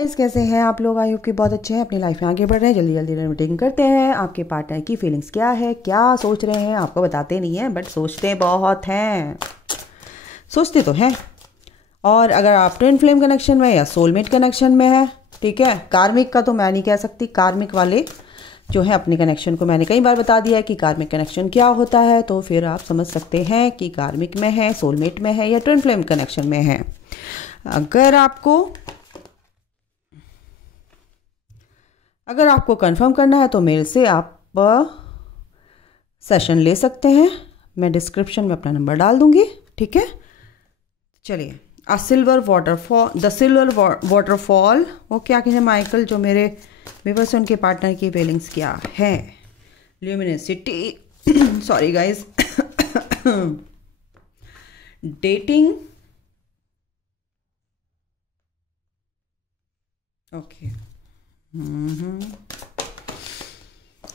Guys, कैसे हैं आप लोग? आई होप कि बहुत अच्छे हैं, अपनी लाइफ में आगे बढ़ रहे हैं। जल्दी जल्दी मीटिंग करते हैं। आपके पार्टनर की फीलिंग्स क्या है, क्या सोच रहे हैं, आपको बताते नहीं हैं बट सोचते बहुत हैं। सोचते तो हैं। और अगर आप ट्विन फ्लेम कनेक्शन में या सोलमेट कनेक्शन में है, ठीक है, कार्मिक का तो मैं नहीं कह सकती। कार्मिक वाले जो है अपने कनेक्शन को मैंने कई बार बता दिया है कि कार्मिक कनेक्शन क्या होता है, तो फिर आप समझ सकते हैं कि कार्मिक में है, सोलमेट में है या ट्विन फ्लेम कनेक्शन में है। अगर आपको कंफर्म करना है तो मेल से आप सेशन ले सकते हैं। मैं डिस्क्रिप्शन में अपना नंबर डाल दूंगी, ठीक है। चलिए, द सिल्वर वाटरफॉल, वो क्या कहते हैं माइकल, जो मेरे व्यूअर्स उनके पार्टनर की फीलिंग्स क्या है। Luminosity sorry guys, dating, okay,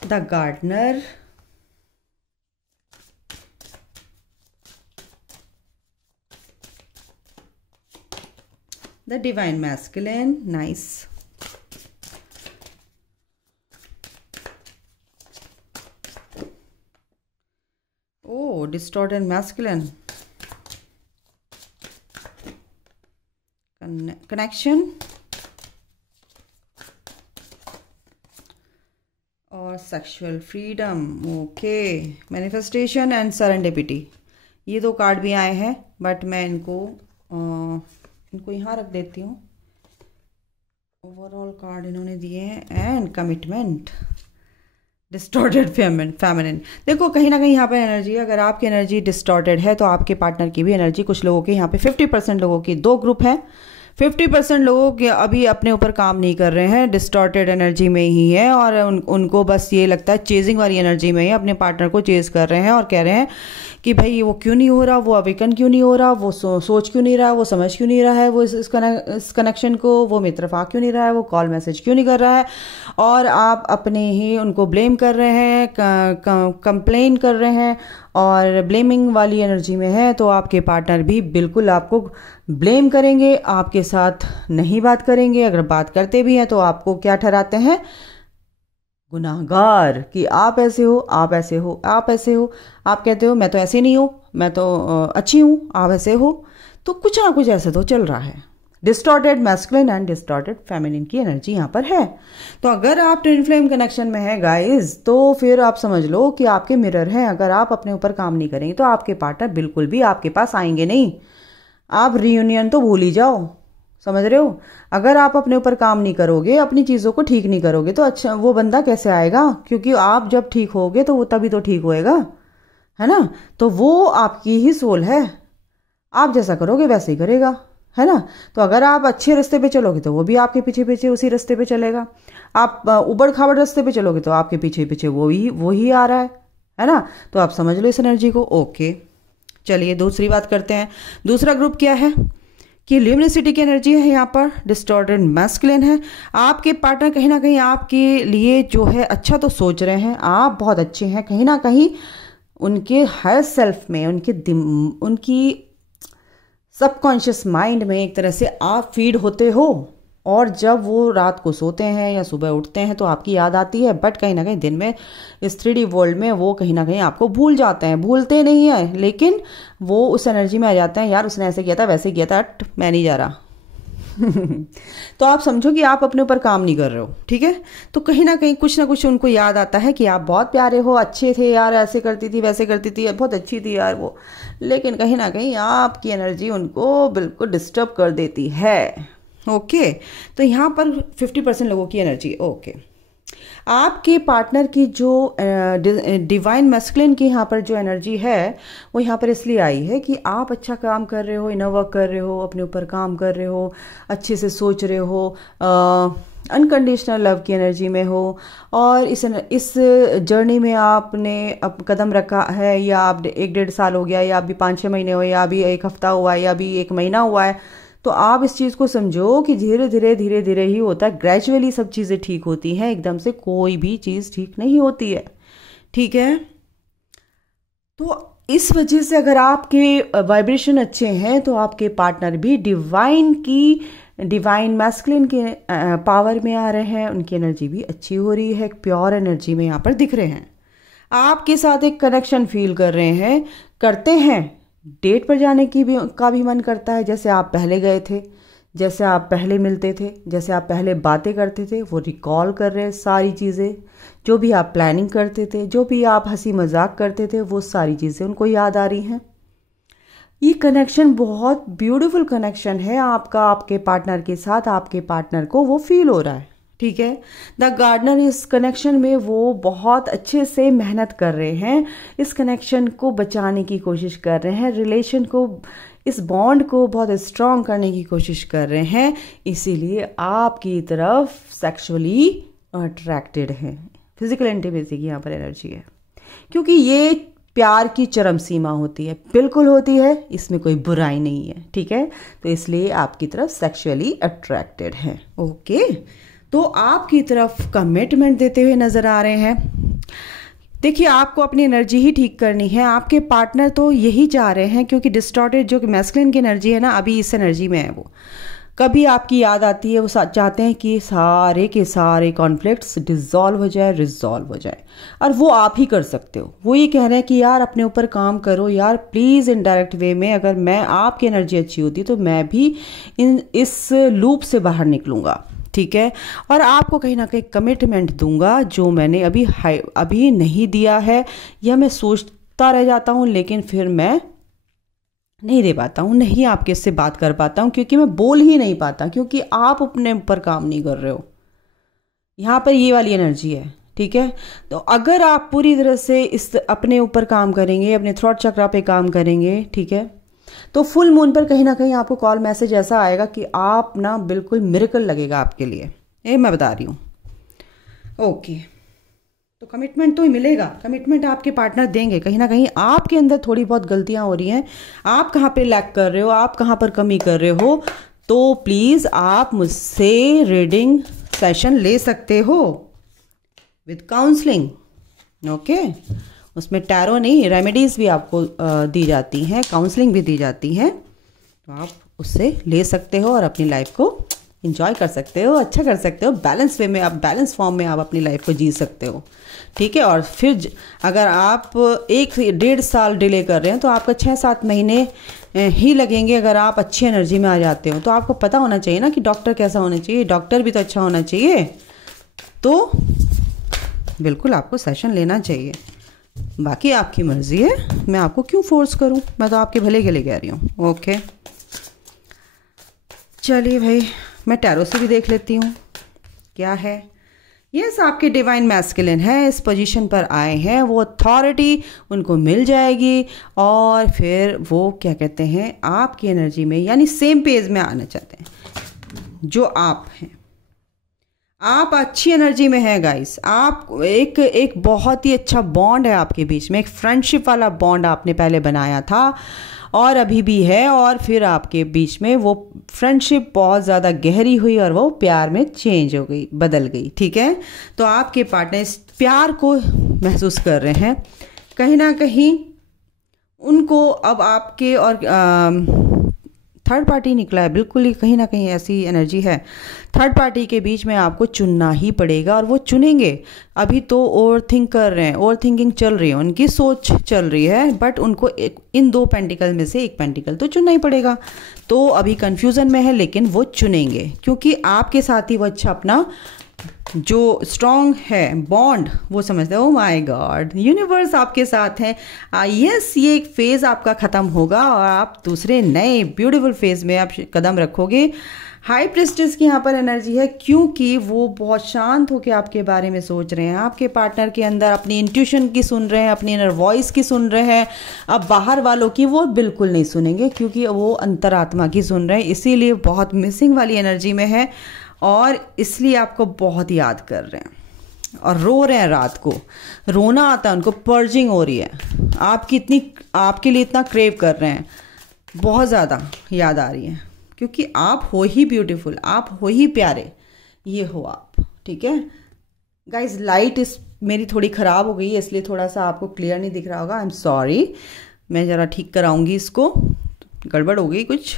the gardener, the divine masculine, nice, oh distorted masculine connection, और sexual freedom, okay, manifestation and serendipity. ये दो कार्ड भी आए हैं बट मैं इनको यहाँ रख देती हूँ। ओवरऑल कार्ड इन्होंने दिए हैं एंड कमिटमेंट, डिस्टॉर्टेड फेमिनिन। देखो, कहीं ना कहीं यहाँ पर एनर्जी, अगर आपकी एनर्जी डिस्टॉर्टेड है तो आपके पार्टनर की भी एनर्जी, कुछ लोगों के यहाँ पे 50% लोगों की दो ग्रुप हैं। 50% लोगों के अभी अपने ऊपर काम नहीं कर रहे हैं, डिस्टॉर्टेड एनर्जी में ही है और उनको बस ये लगता है चेजिंग वाली एनर्जी में ही अपने पार्टनर को चेज कर रहे हैं और कह रहे हैं कि भाई वो क्यों नहीं हो रहा, वो अवेकन क्यों नहीं हो रहा, वो सोच क्यों नहीं रहा, वो समझ क्यों नहीं रहा है, वो इस कनेक्शन को, वो मेरी तरफ आ क्यों नहीं रहा है, वो कॉल मैसेज क्यों नहीं कर रहा है। और आप अपने ही उनको ब्लेम कर रहे हैं, कंप्लेन कर रहे हैं और ब्लेमिंग वाली एनर्जी में है, तो आपके पार्टनर भी बिल्कुल आपको ब्लेम करेंगे, आपके साथ नहीं बात करेंगे। अगर बात करते भी हैं तो आपको क्या ठहराते हैं, गुनाहगार, कि आप ऐसे हो, आप ऐसे हो, आप ऐसे हो। आप कहते हो मैं तो ऐसे नहीं हूँ, मैं तो अच्छी हूँ, आप ऐसे हो। तो कुछ ना कुछ ऐसे तो चल रहा है। Distorted masculine and distorted feminine की एनर्जी यहाँ पर है। तो अगर आप ट्विन फ्लेम कनेक्शन में है गाइस, तो फिर आप समझ लो कि आपके मिरर हैं। अगर आप अपने ऊपर काम नहीं करेंगे तो आपके पार्टनर बिल्कुल भी आपके पास आएंगे नहीं। आप रियूनियन तो भूल ही जाओ, समझ रहे हो। अगर आप अपने ऊपर काम नहीं करोगे, अपनी चीज़ों को ठीक नहीं करोगे, तो अच्छा वो बंदा कैसे आएगा? क्योंकि आप जब ठीक होगे तो वो तभी तो ठीक होएगा, है ना। तो वो आपकी ही सोल है, आप जैसा करोगे वैसे ही करेगा, है ना। तो अगर आप अच्छे रास्ते पे चलोगे तो वो भी आपके पीछे पीछे उसी रास्ते पे चलेगा। आप उबड़ खाबड़ रास्ते पे चलोगे तो आपके पीछे पीछे वो ही आ रहा है ना। तो आप समझ लो इस एनर्जी को। ओके, चलिए दूसरी बात करते हैं। दूसरा ग्रुप क्या है कि ल्यूमिनिसिटी की एनर्जी है यहाँ पर, डिस्टॉर्टेड मैस्कुलिन है। आपके पार्टनर कहीं ना कहीं आपके लिए जो है अच्छा तो सोच रहे हैं, आप बहुत अच्छे हैं, कहीं ना कहीं उनके हायर सेल्फ में, उनकी सबकॉन्शियस माइंड में एक तरह से आप फीड होते हो। और जब वो रात को सोते हैं या सुबह उठते हैं तो आपकी याद आती है, बट कहीं ना कहीं दिन में इस 3D वर्ल्ड में वो कहीं ना कहीं आपको भूल जाते हैं। भूलते नहीं है लेकिन वो उस एनर्जी में आ जाते हैं, यार उसने ऐसे किया था, वैसे किया था, मैं नहीं जा रहा। तो आप समझो कि आप अपने ऊपर काम नहीं कर रहे हो, ठीक है। तो कहीं ना कहीं कुछ ना कुछ उनको याद आता है कि आप बहुत प्यारे हो, अच्छे थे यार, ऐसे करती थी, वैसे करती थी, बहुत अच्छी थी यार वो। लेकिन कहीं ना कहीं आपकी एनर्जी उनको बिल्कुल डिस्टर्ब कर देती है। ओके, तो यहाँ पर 50% लोगों की एनर्जी। ओके, आपके पार्टनर की जो डिवाइन मैस्कुलिन की यहाँ पर जो एनर्जी है वो यहाँ पर इसलिए आई है कि आप अच्छा काम कर रहे हो, इनर वर्क कर रहे हो, अपने ऊपर काम कर रहे हो, अच्छे से सोच रहे हो, अनकंडीशनल लव की एनर्जी में हो। और इस जर्नी में आपने अब कदम रखा है, या आप 1-1.5 साल हो गया, या अभी 5-6 महीने हुए, या अभी 1 हफ्ता हुआ है, या अभी 1 महीना हुआ है, तो आप इस चीज़ को समझो कि धीरे धीरे ही होता है। ग्रेजुअली सब चीज़ें ठीक होती हैं, एकदम से कोई भी चीज़ ठीक नहीं होती है, ठीक है। तो इस वजह से अगर आपके वाइब्रेशन अच्छे हैं तो आपके पार्टनर भी डिवाइन की डिवाइन मैस्कुलिन के पावर में आ रहे हैं, उनकी एनर्जी भी अच्छी हो रही है, प्योर एनर्जी में यहाँ पर दिख रहे हैं। आपके साथ एक कनेक्शन फील कर रहे हैं, करते हैं। डेट पर जाने का भी मन करता है, जैसे आप पहले गए थे, जैसे आप पहले मिलते थे, जैसे आप पहले बातें करते थे, वो रिकॉल कर रहे हैं सारी चीज़ें, जो भी आप प्लानिंग करते थे, जो भी आप हंसी मजाक करते थे, वो सारी चीज़ें उनको याद आ रही हैं। ये कनेक्शन बहुत ब्यूटीफुल कनेक्शन है आपका आपके पार्टनर के साथ, आपके पार्टनर को वो फील हो रहा है, ठीक है। द गार्डनर इस कनेक्शन में वो बहुत अच्छे से मेहनत कर रहे हैं, इस कनेक्शन को बचाने की कोशिश कर रहे हैं, रिलेशन को, इस बॉन्ड को बहुत स्ट्रॉन्ग करने की कोशिश कर रहे हैं, इसीलिए आपकी तरफ सेक्सुअली अट्रैक्टेड है। फिजिकल इंटीमेसी की यहाँ पर एनर्जी है, क्योंकि ये प्यार की चरम सीमा होती है, बिल्कुल होती है, इसमें कोई बुराई नहीं है, ठीक है। तो इसलिए आपकी तरफ सेक्सुअली अट्रैक्टेड है, ओके। तो आपकी तरफ कमिटमेंट देते हुए नजर आ रहे हैं। देखिए, आपको अपनी एनर्जी ही ठीक करनी है, आपके पार्टनर तो यही चाह रहे हैं, क्योंकि डिस्टॉर्टेड जो कि मैस्कुलिन की एनर्जी है ना, अभी इस एनर्जी में है। वो कभी आपकी याद आती है, वो चाहते हैं कि सारे के सारे कॉन्फ्लिक्ट्स डिसॉल्व हो जाए, रिजॉल्व हो जाए, और वो आप ही कर सकते हो। वो ये कह रहे हैं कि यार अपने ऊपर काम करो यार प्लीज़, इनडायरेक्ट वे में अगर मैं आपकी एनर्जी अच्छी होती तो मैं भी इस लूप से बाहर निकलूँगा, ठीक है। और आपको कहीं ना कहीं कमिटमेंट दूंगा जो मैंने अभी नहीं दिया है, या मैं सोचता रह जाता हूँ लेकिन फिर मैं नहीं दे पाता हूँ, नहीं आपके इससे बात कर पाता हूँ, क्योंकि मैं बोल ही नहीं पाता, क्योंकि आप अपने ऊपर काम नहीं कर रहे हो। यहाँ पर ये वाली एनर्जी है, ठीक है। तो अगर आप पूरी तरह से इस अपने ऊपर काम करेंगे, अपने थ्रॉट चक्रा पे काम करेंगे, ठीक है, तो फुल मून पर कहीं ना कहीं आपको कॉल मैसेज ऐसा आएगा कि आप ना बिल्कुल मिरेकल लगेगा आपके लिए, ये मैं बता रही हूँ, ओके। तो कमिटमेंट तो ही मिलेगा, कमिटमेंट आपके पार्टनर देंगे। कहीं ना कहीं आपके अंदर थोड़ी बहुत गलतियां हो रही हैं, आप कहाँ पे लैक कर रहे हो, आप कहाँ पर कमी कर रहे हो, तो प्लीज़ आप मुझसे रीडिंग सेशन ले सकते हो विद काउंसलिंग, ओके। उसमें टैरो नहीं, रेमेडीज़ भी आपको दी जाती हैं, काउंसलिंग भी दी जाती है, तो आप उससे ले सकते हो और अपनी लाइफ को इंजॉय कर सकते हो, अच्छा कर सकते हो, बैलेंस वे में आप, बैलेंस फॉर्म में आप अपनी लाइफ को जी सकते हो, ठीक है। और फिर अगर आप 1-1.5 साल डिले कर रहे हैं तो आपका 6-7 महीने ही लगेंगे अगर आप अच्छी एनर्जी में आ जाते हो। तो आपको पता होना चाहिए ना कि डॉक्टर कैसा होना चाहिए, डॉक्टर भी तो अच्छा होना चाहिए, तो बिल्कुल आपको सेशन लेना चाहिए। बाकी आपकी मर्जी है, मैं आपको क्यों फोर्स करूं, मैं तो आपके भले के लिए कह रही हूँ, ओके। चलिए भाई, मैं टैरो से भी देख लेती हूँ क्या है। यस, आपके डिवाइन मैस्कुलिन है, इस पोजीशन पर आए हैं, वो अथॉरिटी उनको मिल जाएगी, और फिर वो क्या कहते हैं आपकी एनर्जी में, यानी सेम पेज में आना चाहते हैं जो आप हैं। आप अच्छी एनर्जी में हैं गाइस, आप एक बहुत ही अच्छा बॉन्ड है आपके बीच में, एक फ्रेंडशिप वाला बॉन्ड आपने पहले बनाया था और अभी भी है, और फिर आपके बीच में वो फ्रेंडशिप बहुत ज़्यादा गहरी हुई और वो प्यार में चेंज हो गई, बदल गई, ठीक है। तो आपके पार्टनर इस प्यार को महसूस कर रहे हैं, कहीं ना कहीं उनको अब आपके, और थर्ड पार्टी निकला है, बिल्कुल ही कहीं ना कहीं ऐसी एनर्जी है, थर्ड पार्टी के बीच में आपको चुनना ही पड़ेगा, और वो चुनेंगे। अभी तो ओवर थिंक कर रहे हैं, ओवर थिंकिंग चल रही है, उनकी सोच चल रही है, बट उनको इन 2 पेंटिकल में से एक पेंटिकल तो चुनना ही पड़ेगा। तो अभी कंफ्यूजन में है, लेकिन वो चुनेंगे, क्योंकि आपके साथ ही वो अच्छा अपना जो स्ट्रॉन्ग है बॉन्ड वो समझते हैं। ओ माय गॉड, यूनिवर्स आपके साथ है। यस, ये एक फेज़ आपका ख़त्म होगा और आप दूसरे नए ब्यूटीफुल फेज़ में आप कदम रखोगे। हाई प्रिस्टेस की यहाँ पर एनर्जी है, क्योंकि वो बहुत शांत होकर आपके बारे में सोच रहे हैं, आपके पार्टनर के अंदर अपनी इंट्यूशन की सुन रहे हैं, अपनी इनर वॉइस की सुन रहे हैं। अब बाहर वालों की वो बिल्कुल नहीं सुनेंगे, क्योंकि वो अंतरात्मा की सुन रहे हैं, इसीलिए बहुत मिसिंग वाली एनर्जी में है, और इसलिए आपको बहुत याद कर रहे हैं और रो रहे हैं। रात को रोना आता है उनको, पर्जिंग हो रही है, आपके लिए इतना क्रेव कर रहे हैं, बहुत ज़्यादा याद आ रही है, क्योंकि आप हो ही ब्यूटीफुल, आप हो ही प्यारे, ये हो आप, ठीक है गाइज। लाइट मेरी थोड़ी ख़राब हो गई है, इसलिए थोड़ा सा आपको क्लियर नहीं दिख रहा होगा, आई एम सॉरी। मैं ज़रा ठीक कराऊंगी इसको, गड़बड़ हो गई कुछ,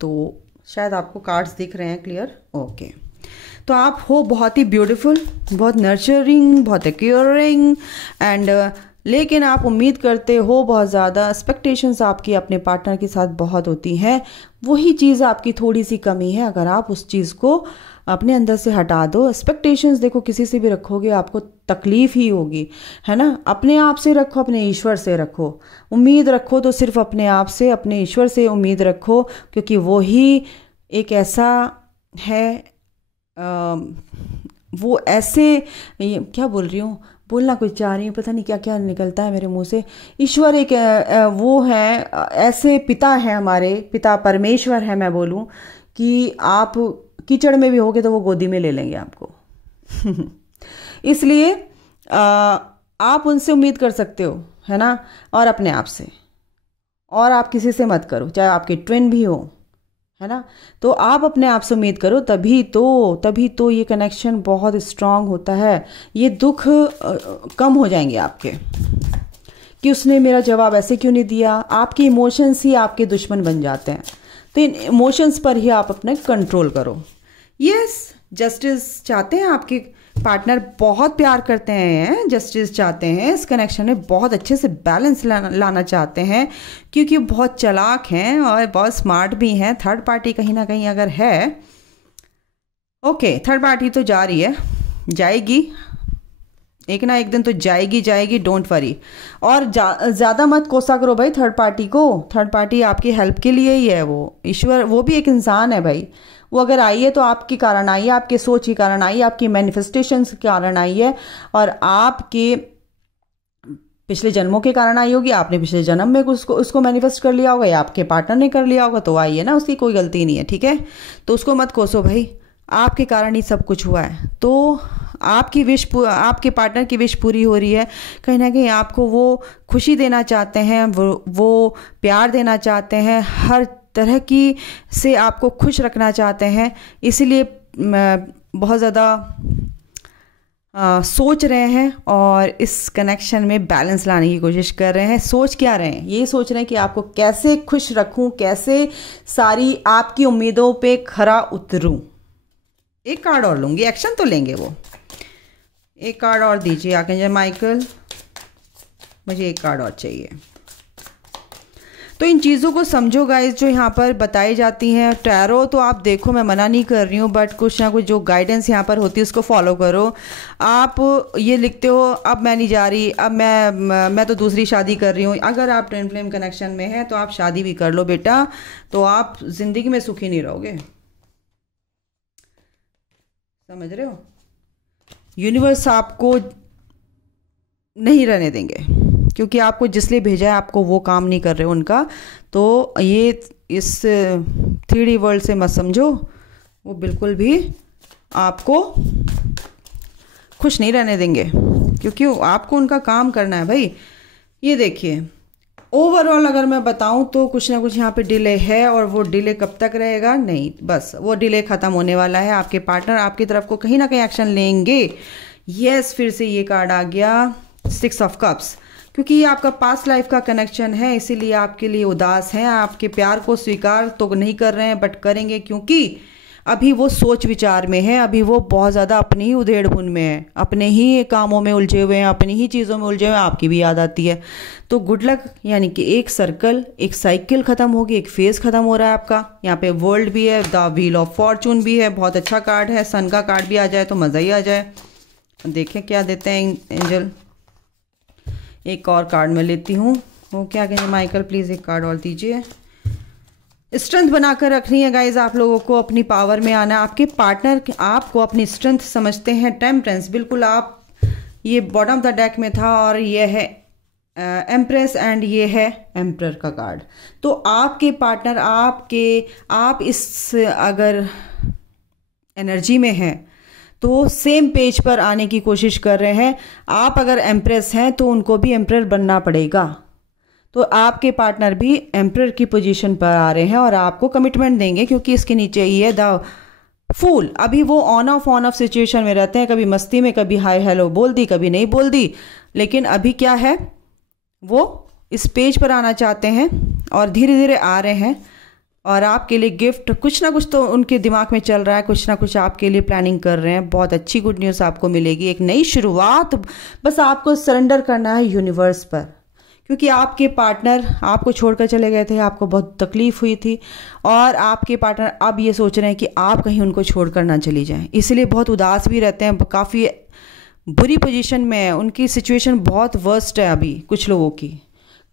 तो शायद आपको कार्ड्स दिख रहे हैं क्लियर, ओके। तो आप हो बहुत ही ब्यूटीफुल, बहुत नर्चरिंग, बहुत केयरिंग एंड लेकिन आप उम्मीद करते हो बहुत ज़्यादा, एक्सपेक्टेशंस आपकी अपने पार्टनर के साथ बहुत होती हैं। वही चीज़ आपकी थोड़ी सी कमी है, अगर आप उस चीज़ को अपने अंदर से हटा दो। एक्सपेक्टेशंस देखो किसी से भी रखोगे आपको तकलीफ ही होगी, है ना। अपने आप से रखो, अपने ईश्वर से रखो। उम्मीद रखो तो सिर्फ अपने आप से, अपने ईश्वर से उम्मीद रखो, क्योंकि वो ही एक ऐसा है वो ऐसे, क्या बोल रही हूँ, बोलना कुछ चाह रही हूँ, पता नहीं क्या क्या निकलता है मेरे मुंह से। ईश्वर एक वो है, ऐसे पिता है, हमारे पिता परमेश्वर है मैं बोलूँ, कि आप कीचड़ में भी होगे तो वो गोदी में ले लेंगे आपको। इसलिए आप उनसे उम्मीद कर सकते हो, है ना, और अपने आप से। और आप किसी से मत करो, चाहे आपके ट्विन भी हो, है ना। तो आप अपने आप से उम्मीद करो, तभी तो ये कनेक्शन बहुत स्ट्रांग होता है। ये दुख कम हो जाएंगे आपके, कि उसने मेरा जवाब ऐसे क्यों नहीं दिया। आपके इमोशंस ही आपके दुश्मन बन जाते हैं, तो इन इमोशंस पर ही आप अपने कंट्रोल करो। यस, जस्टिस चाहते हैं आपके पार्टनर, बहुत प्यार करते हैं, जस्टिस चाहते हैं, इस कनेक्शन में बहुत अच्छे से बैलेंस लाना चाहते हैं, क्योंकि बहुत चालाक हैं और बहुत स्मार्ट भी हैं। थर्ड पार्टी कहीं ना कहीं अगर है, ओके, थर्ड पार्टी तो जा रही है, जाएगी, एक ना एक दिन तो जाएगी, डोंट वरी। और ज़्यादा मत कोसा करो भाई थर्ड पार्टी को। थर्ड पार्टी आपकी हेल्प के लिए ही है, वो ईश्वर, वो भी एक इंसान है भाई। वो अगर आई है तो आपके कारण आई है, आपके सोच के कारण आई है, आपकी मैनिफेस्टेशन के कारण आई है, और आपके पिछले जन्मों के कारण आई होगी। आपने पिछले जन्म में उसको मैनिफेस्ट कर लिया होगा, या आपके पार्टनर ने कर लिया होगा, तो आई है ना, उसकी कोई गलती नहीं है, ठीक है। तो उसको मत कोसो भाई, आपके कारण ही सब कुछ हुआ है। तो आपके पार्टनर की विश पूरी हो रही है, कहीं ना कहीं आपको वो खुशी देना चाहते हैं, वो प्यार देना चाहते हैं, हर तरह की से आपको खुश रखना चाहते हैं। इसलिए बहुत ज़्यादा सोच रहे हैं और इस कनेक्शन में बैलेंस लाने की कोशिश कर रहे हैं। सोच क्या रहे हैं, ये सोच रहे हैं कि आपको कैसे खुश रखूं, कैसे सारी आपकी उम्मीदों पे खरा उतरूं। एक कार्ड और लूंगी, एक्शन तो लेंगे वो। एक कार्ड और दीजिए आर्कएंजल माइकल, मुझे एक कार्ड और चाहिए। तो इन चीज़ों को समझो गाइस, जो यहाँ पर बताई जाती हैं। टैरो तो आप देखो, मैं मना नहीं कर रही हूँ, बट कुछ ना कुछ जो गाइडेंस यहाँ पर होती है उसको फॉलो करो। आप ये लिखते हो, अब मैं नहीं जा रही, अब मैं तो दूसरी शादी कर रही हूँ। अगर आप ट्विन फ्लेम कनेक्शन में हैं तो आप शादी भी कर लो बेटा, तो आप ज़िंदगी में सुखी नहीं रहोगे, समझ रहे हो। यूनिवर्स आपको नहीं रहने देंगे, क्योंकि आपको जिसलिए भेजा है आपको वो काम नहीं कर रहे हो उनका। तो ये इस 3D वर्ल्ड से मत समझो, वो बिल्कुल भी आपको खुश नहीं रहने देंगे, क्योंकि आपको उनका काम करना है भाई। ये देखिए, ओवरऑल अगर मैं बताऊं तो कुछ ना कुछ यहाँ पे डिले है, और वो डिले कब तक रहेगा, नहीं, बस वो डिले ख़त्म होने वाला है। आपके पार्टनर आपकी तरफ को कहीं ना कहीं एक्शन लेंगे। यस, फिर से ये कार्ड आ गया, 6 ऑफ कप्स, क्योंकि ये आपका पास्ट लाइफ का कनेक्शन है, इसीलिए आपके लिए उदास हैं। आपके प्यार को स्वीकार तो नहीं कर रहे हैं, बट करेंगे, क्योंकि अभी वो सोच विचार में है, अभी वो बहुत ज़्यादा अपनी ही उधेड़-बुन में है, अपने ही कामों में उलझे हुए हैं, अपनी ही चीज़ों में उलझे हुए हैं। आपकी भी याद आती है। तो गुड लक, यानी कि एक सर्कल, एक साइकिल ख़त्म होगी, एक फेज़ ख़त्म हो रहा है आपका। यहाँ पे वर्ल्ड भी है, द व्हील ऑफ फॉर्चून भी है, बहुत अच्छा कार्ड है। सन का कार्ड भी आ जाए तो मज़ा ही आ जाए। देखें क्या देते हैं एंजल। एक और कार्ड मैं लेती हूँ। वो क्या कहेंगे माइकल, प्लीज़ एक कार्ड और दीजिए। स्ट्रेंथ बनाकर रखनी है गाइज, आप लोगों को अपनी पावर में आना। आपके पार्टनर आपको अपनी स्ट्रेंथ समझते हैं। टेम्परेंस, बिल्कुल आप, ये बॉटम ऑफ द डेक में था, और ये है एम्प्रेस एंड ये है एम्परर का कार्ड। तो आपके पार्टनर आप इस अगर एनर्जी में हैं तो सेम पेज पर आने की कोशिश कर रहे हैं। आप अगर एम्प्रेस हैं तो उनको भी एम्परर बनना पड़ेगा। तो आपके पार्टनर भी एम्परर की पोजीशन पर आ रहे हैं और आपको कमिटमेंट देंगे, क्योंकि इसके नीचे ही है द फूल। अभी वो ऑन ऑफ सिचुएशन में रहते हैं, कभी मस्ती में, कभी हाय हेलो बोल दी, कभी नहीं बोल दी। लेकिन अभी क्या है, वो इस पेज पर आना चाहते हैं और धीरे धीरे आ रहे हैं। और आपके लिए गिफ्ट कुछ ना कुछ तो उनके दिमाग में चल रहा है, कुछ ना कुछ आपके लिए प्लानिंग कर रहे हैं। बहुत अच्छी गुड न्यूज़ आपको मिलेगी, एक नई शुरुआत। बस आपको सरेंडर करना है यूनिवर्स पर, क्योंकि आपके पार्टनर आपको छोड़कर चले गए थे, आपको बहुत तकलीफ हुई थी, और आपके पार्टनर अब ये सोच रहे हैं कि आप कहीं उनको छोड़कर ना चली जाएं, इसलिए बहुत उदास भी रहते हैं, काफ़ी बुरी पोजीशन में है, उनकी सिचुएशन बहुत वर्स्ट है अभी कुछ लोगों की,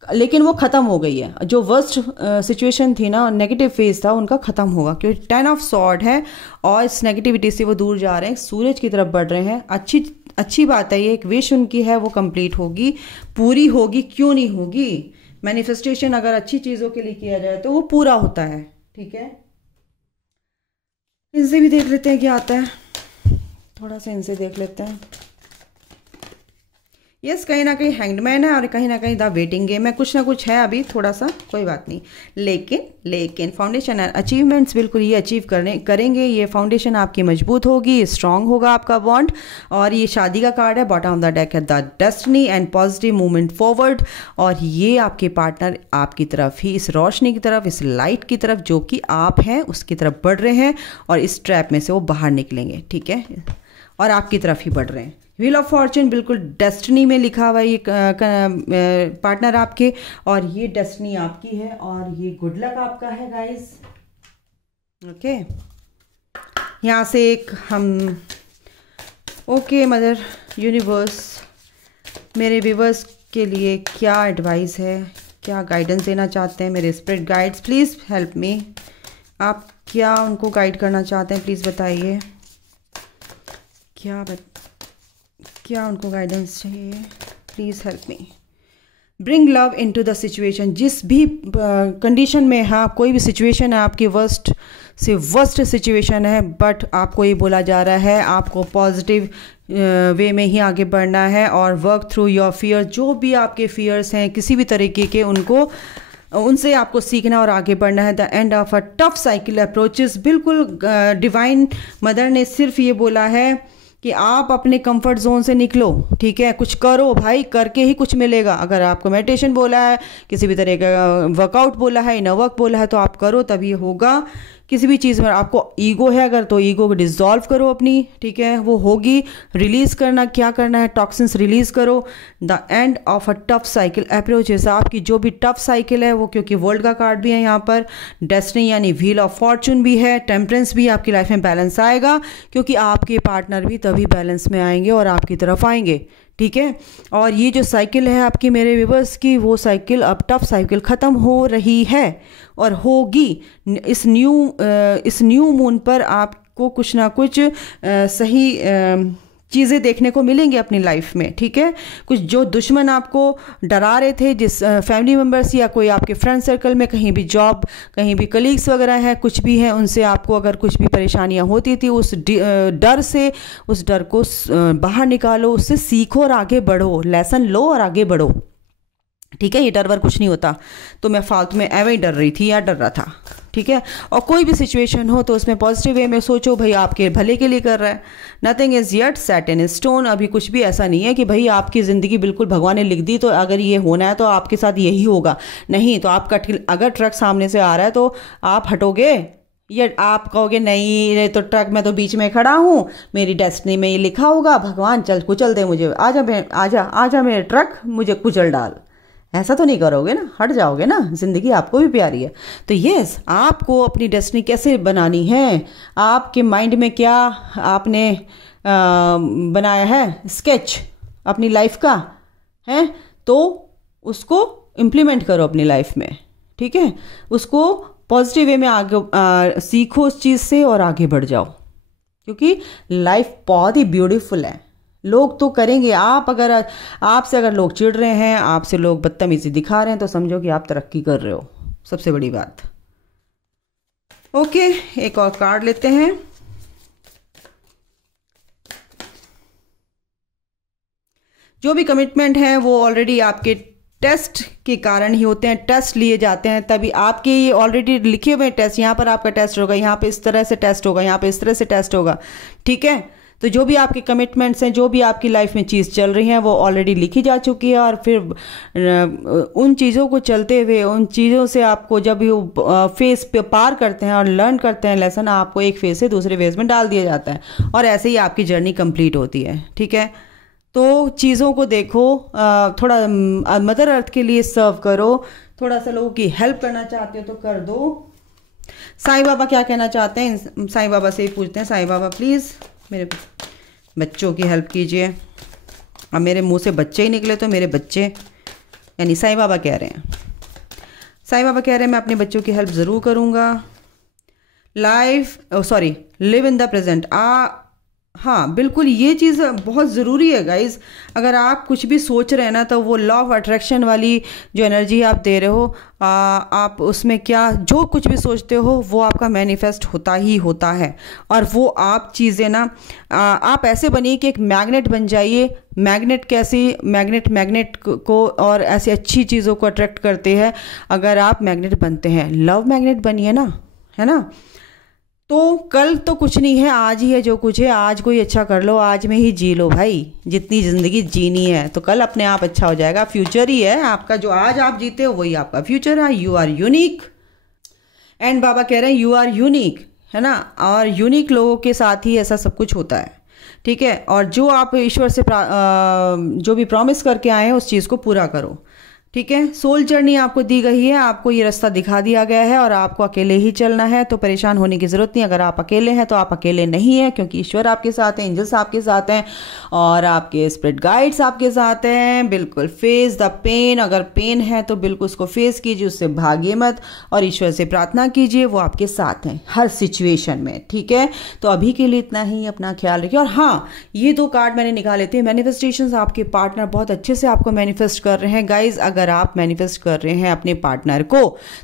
लेकिन वो ख़त्म हो गई है। जो वर्स्ट सिचुएशन थी ना, नेगेटिव फेज था, उनका ख़त्म होगा, क्योंकि 10 ऑफ सॉर्ड है और इस नेगेटिविटी से वो दूर जा रहे हैं, सूरज की तरफ बढ़ रहे हैं। अच्छी बात है, ये एक विश उनकी है, वो कंप्लीट होगी, पूरी होगी, क्यों नहीं होगी। मैनिफेस्टेशन अगर अच्छी चीज़ों के लिए किया जाए तो वो पूरा होता है। ठीक है, इनसे भी देख लेते हैं क्या आता है, थोड़ा सा इनसे देख लेते हैं। यस, कहीं ना कहीं हैंगडमैन है और कहीं ना कहीं द वेटिंग गेम है, कुछ ना कुछ है अभी थोड़ा सा, कोई बात नहीं। लेकिन फाउंडेशन एंड अचीवमेंट्स बिल्कुल ये अचीव करेंगे। ये फाउंडेशन आपकी मजबूत होगी, स्ट्रांग होगा आपका बॉन्ड। और ये शादी का कार्ड है, बॉटम ऑफ द डेक है the destiny and positive movement forward. और ये आपके पार्टनर आपकी तरफ ही, इस रोशनी की तरफ, इस लाइट की तरफ जो कि आप हैं उसकी तरफ बढ़ रहे हैं, और इस ट्रैप में से वो बाहर निकलेंगे। ठीक है, और आपकी तरफ ही बढ़ रहे हैं। व्हील ऑफ फॉर्चून बिल्कुल डेस्टिनी में लिखा हुआ है ये पार्टनर आपके, और ये डेस्टिनी आपकी है, और ये गुड लक आपका है गाइस। ओके, यहाँ से एक हम ओके मदर यूनिवर्स, मेरे व्यूवर्स के लिए क्या एडवाइस है, क्या गाइडेंस देना चाहते हैं मेरे spirit guides, please help me. आप क्या उनको गाइड करना चाहते हैं, प्लीज़ बताइए। क्या उनको गाइडेंस चाहिए, please help me. Bring love into the situation, जिस भी कंडीशन में है, कोई भी सिचुएशन है आपकी, वर्स्ट से वर्स्ट सिचुएशन है, बट आपको ये बोला जा रहा है आपको पॉजिटिव वे में ही आगे बढ़ना है और वर्क थ्रू योर फियर। जो भी आपके फियर्स हैं किसी भी तरीके के, उनसे आपको सीखना और आगे बढ़ना है। The end of a tough cycle approaches, बिल्कुल डिवाइन मदर ने सिर्फ ये बोला है कि आप अपने कंफर्ट जोन से निकलो। ठीक है, कुछ करो भाई, करके ही कुछ मिलेगा। अगर आपको मेडिटेशन बोला है, किसी भी तरह का वर्कआउट बोला है, इनर वर्क बोला है, तो आप करो तभी होगा। किसी भी चीज़ में आपको ईगो है अगर, तो ईगो को डिसॉल्व करो अपनी। ठीक है, वो होगी। रिलीज़ करना, क्या करना है, टॉक्सिन्स रिलीज़ करो। The end of a tough cycle approaches, आपकी जो भी टफ साइकिल है वो, क्योंकि वर्ल्ड का कार्ड भी है यहाँ पर, डेस्टिनी यानी व्हील ऑफ फॉर्चून भी है, टेम्परेंस भी, आपकी लाइफ में बैलेंस आएगा, क्योंकि आपके पार्टनर भी तभी बैलेंस में आएंगे और आपकी तरफ आएंगे। ठीक है, और ये जो साइकिल है आपकी मेरे व्यूवर्स की, वो साइकिल अब टफ साइकिल ख़त्म हो रही है और होगी। इस न्यू मून पर आपको कुछ ना कुछ सही चीज़ें देखने को मिलेंगी अपनी लाइफ में। ठीक है, कुछ जो दुश्मन आपको डरा रहे थे, जिस फैमिली मेम्बर्स या कोई आपके फ्रेंड सर्कल में, कहीं भी जॉब, कहीं भी कलीग्स वगैरह हैं, कुछ भी हैं, उनसे आपको अगर कुछ भी परेशानियां होती थी, उस डर को बाहर निकालो, उससे सीखो और आगे बढ़ो, लेसन लो और आगे बढ़ो। ठीक है, ये डर वर कुछ नहीं होता। तो मैं फालतू में एवं ही डर रही थी या डर रहा था। ठीक है, और कोई भी सिचुएशन हो तो उसमें पॉजिटिव वे में सोचो, भाई आपके भले के लिए कर रहा है। Nothing is yet set in stone, अभी कुछ भी ऐसा नहीं है कि भाई आपकी ज़िंदगी बिल्कुल भगवान ने लिख दी, तो अगर ये होना है तो आपके साथ यही होगा। नहीं, तो आपका अगर ट्रक सामने से आ रहा है तो आप हटोगे, या आप कहोगे नहीं तो ट्रक में तो बीच में खड़ा हूँ, मेरी डेस्टिनी में ये लिखा होगा, भगवान चल कुचल दे मुझे, आजा मेरे ट्रक, मुझे कुचल डाल। ऐसा तो नहीं करोगे ना, हट जाओगे ना, ज़िंदगी आपको भी प्यारी है। तो यस, आपको अपनी डेस्टिनी कैसे बनानी है, आपके माइंड में क्या आपने बनाया है स्केच अपनी लाइफ का है, तो उसको इम्प्लीमेंट करो अपनी लाइफ में। ठीक है, उसको पॉजिटिव वे में आगे सीखो उस चीज़ से और आगे बढ़ जाओ, क्योंकि लाइफ बहुत ही ब्यूटीफुल है। लोग तो करेंगे, आपसे अगर लोग चिढ़ रहे हैं, आपसे लोग बदतमीजी दिखा रहे हैं, तो समझो कि आप तरक्की कर रहे हो, सबसे बड़ी बात। ओके, एक और कार्ड लेते हैं। जो भी कमिटमेंट है वो ऑलरेडी आपके टेस्ट के कारण ही होते हैं, टेस्ट लिए जाते हैं तभी आपके, ये ऑलरेडी लिखे हुए टेस्ट, यहाँ पर आपका टेस्ट होगा, यहाँ पे इस तरह से टेस्ट होगा, यहाँ पे इस तरह से टेस्ट होगा। ठीक है, तो जो भी आपके कमिटमेंट्स हैं, जो भी आपकी लाइफ में चीज़ चल रही हैं, वो ऑलरेडी लिखी जा चुकी है। और फिर उन चीज़ों को चलते हुए, उन चीज़ों से आपको जब भी फेज पे पार करते हैं और लर्न करते हैं लेसन, आपको एक फेज से दूसरे फेज में डाल दिया जाता है और ऐसे ही आपकी जर्नी कंप्लीट होती है। ठीक है, तो चीज़ों को देखो, थोड़ा मदर अर्थ के लिए सर्व करो, थोड़ा सा लोगों की हेल्प करना चाहते हो तो कर दो। साईं बाबा क्या कहना चाहते हैं, साईं बाबा से ही पूछते हैं। साईं बाबा प्लीज़ मेरे बच्चों की हेल्प कीजिए। अब मेरे मुंह से बच्चे ही निकले तो मेरे बच्चे, यानी साईं बाबा कह रहे हैं, साईं बाबा कह रहे हैं मैं अपने बच्चों की हेल्प ज़रूर करूँगा। Live in the present. हाँ बिल्कुल, ये चीज़ बहुत ज़रूरी है गाइज़। अगर आप कुछ भी सोच रहे हैं ना, तो वो लॉ ऑफ अट्रैक्शन वाली जो एनर्जी आप दे रहे हो, आप उसमें क्या जो कुछ भी सोचते हो वो आपका मैनिफेस्ट होता ही होता है। और वो आप चीज़ें ना, आप ऐसे बनिए कि एक मैग्नेट बन जाइए। मैग्नेट कैसी, मैग्नेट को और ऐसी अच्छी चीज़ों को अट्रैक्ट करते हैं। अगर आप मैग्नेट बनते हैं, लव मैग्नेट बनिए ना, है ना। तो कल तो कुछ नहीं है, आज ही है जो कुछ है। आज कोई अच्छा कर लो, आज में ही जी लो भाई, जितनी ज़िंदगी जीनी है। तो कल अपने आप अच्छा हो जाएगा। फ्यूचर ही है आपका, जो आज आप जीते हो वही आपका फ्यूचर है। You are unique. एंड बाबा कह रहे हैं यू आर यूनिक, है ना। और यूनिक लोगों के साथ ही ऐसा सब कुछ होता है। ठीक है, और जो आप ईश्वर से जो भी प्रॉमिस करके आए हैं उस चीज़ को पूरा करो। ठीक है, सोल जर्नी आपको दी गई है, आपको ये रास्ता दिखा दिया गया है और आपको अकेले ही चलना है। तो परेशान होने की ज़रूरत नहीं। अगर आप अकेले हैं तो आप अकेले नहीं हैं, क्योंकि ईश्वर आपके साथ हैं, एंजल्स आपके साथ हैं और आपके स्पिरिट गाइड्स आपके साथ हैं। बिल्कुल फेस द पेन। अगर पेन है तो बिल्कुल उसको फेस कीजिए, उससे भागिए मत और ईश्वर से प्रार्थना कीजिए, वो आपके साथ हैं हर सिचुएशन में। ठीक है, तो अभी के लिए इतना ही। अपना ख्याल रखिए। और हाँ, ये 2 कार्ड मैंने निकाले थे मैनिफेस्टेशंस। आपके पार्टनर बहुत अच्छे से आपको मैनिफेस्ट कर रहे हैं गाइज। अगर आप मैनिफेस्ट कर रहे हैं अपने पार्टनर को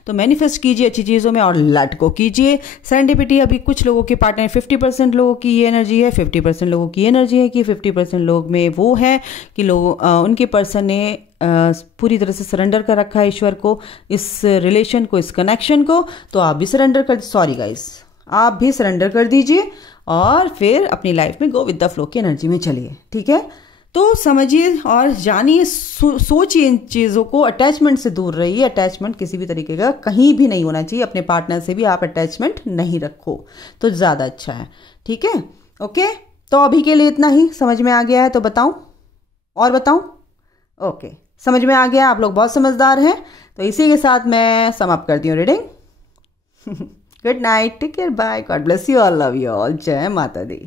तो मैनिफेस्ट कीजिए अच्छी चीज़ों में और लट को कीजिए। सेरेंडिपिटी, अभी कुछ लोगों के पार्टनर 50% लोगों की ये एनर्जी है, 50% लोगों की एनर्जी है कि 50% लोग में वो है कि लोग उनके पर्सन ने पूरी तरह से सरेंडर कर रखा है ईश्वर को, इस रिलेशन को, इस कनेक्शन को। तो आप भी सरेंडर कर, सॉरी गाइज, आप भी सरेंडर कर दीजिए और फिर अपनी लाइफ में गो विद द फ्लो की एनर्जी में चलिए। ठीक है, तो समझिए और जानिए, सोचिए इन चीज़ों को। अटैचमेंट से दूर रहिए। अटैचमेंट किसी भी तरीके का कहीं भी नहीं होना चाहिए। अपने पार्टनर से भी आप अटैचमेंट नहीं रखो तो ज़्यादा अच्छा है। ठीक है, ओके। तो अभी के लिए इतना ही। समझ में आ गया है तो बताऊं और बताऊं? ओके, समझ में आ गया। आप लोग बहुत समझदार हैं। तो इसी के साथ मैं समाप्त करती हूँ reading. Good night, take care, bye, God bless you all, love you all, जय माता दी।